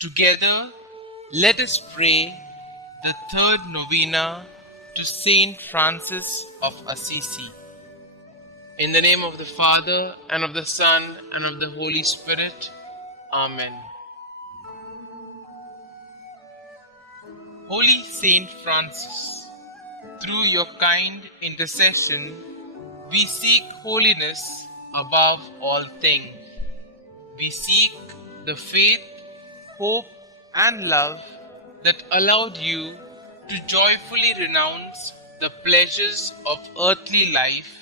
Together, let us pray the third novena to St Francis of Assisi. In the name of the Father, and of the Son, and of the Holy Spirit. Amen. Holy Saint Francis, through your kind intercession, we seek holiness above all things. We seek the faith, hope, and love that allowed you to joyfully renounce the pleasures of earthly life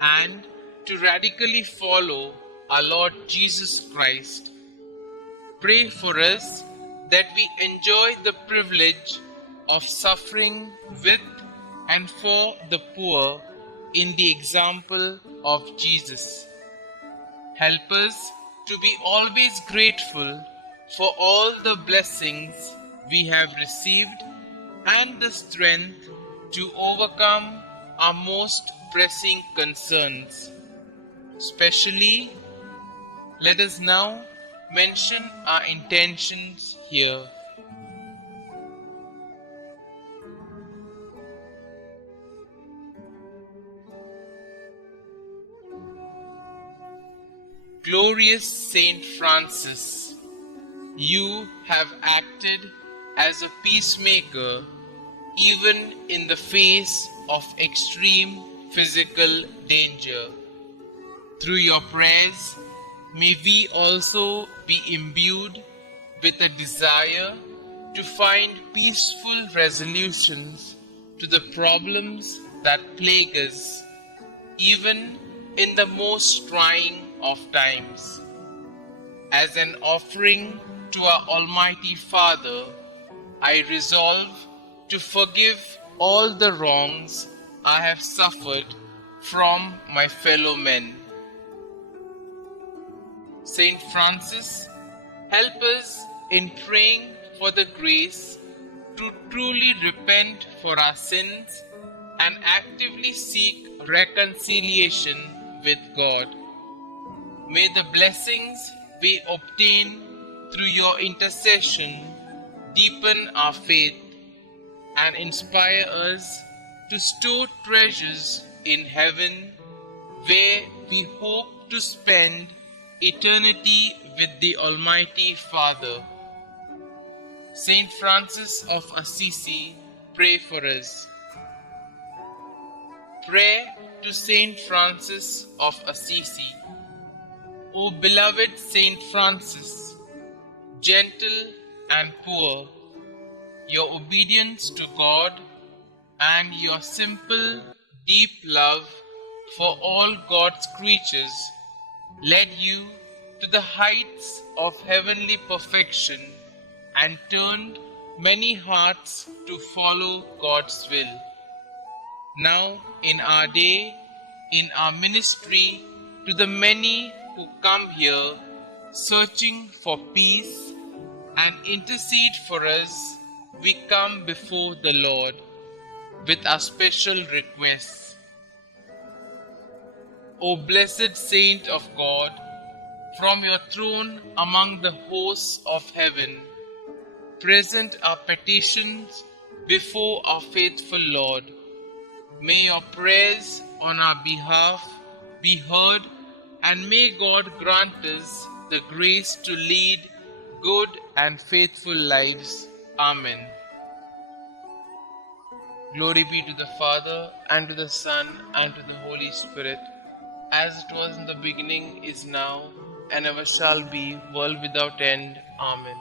and to radically follow our Lord Jesus Christ. Pray for us that we enjoy the privilege of suffering with and for the poor in the example of Jesus. Help us to be always grateful for all the blessings we have received and the strength to overcome our most pressing concerns. Especially, let us now mention our intentions here. Glorious Saint Francis, you have acted as a peacemaker even in the face of extreme physical danger. Through your prayers, may we also be imbued with a desire to find peaceful resolutions to the problems that plague us, even in the most trying of times. As an offering to our Almighty Father, I resolve to forgive all the wrongs I have suffered from my fellow men. Saint Francis, help us in praying for the grace to truly repent for our sins and actively seek reconciliation with God. May the blessings we obtain through your intercession deepen our faith and inspire us to store treasures in heaven, where we hope to spend eternity with the Almighty Father. Saint Francis of Assisi, pray for us. Prayer to Saint Francis of Assisi. O beloved Saint Francis, gentle and poor, your obedience to God and your simple, deep love for all God's creatures led you to the heights of heavenly perfection and turned many hearts to follow God's will. Now, in our day, in our ministry, to the many who come here searching for peace and intercede for us, we come before the Lord with our special requests. O blessed Saint of God, from your throne among the hosts of heaven, present our petitions before our faithful Lord. May your prayers on our behalf be heard, and may God grant us the grace to lead good and faithful lives. Amen. Glory be to the Father, and to the Son, and to the Holy Spirit, as it was in the beginning, is now, and ever shall be, world without end. Amen.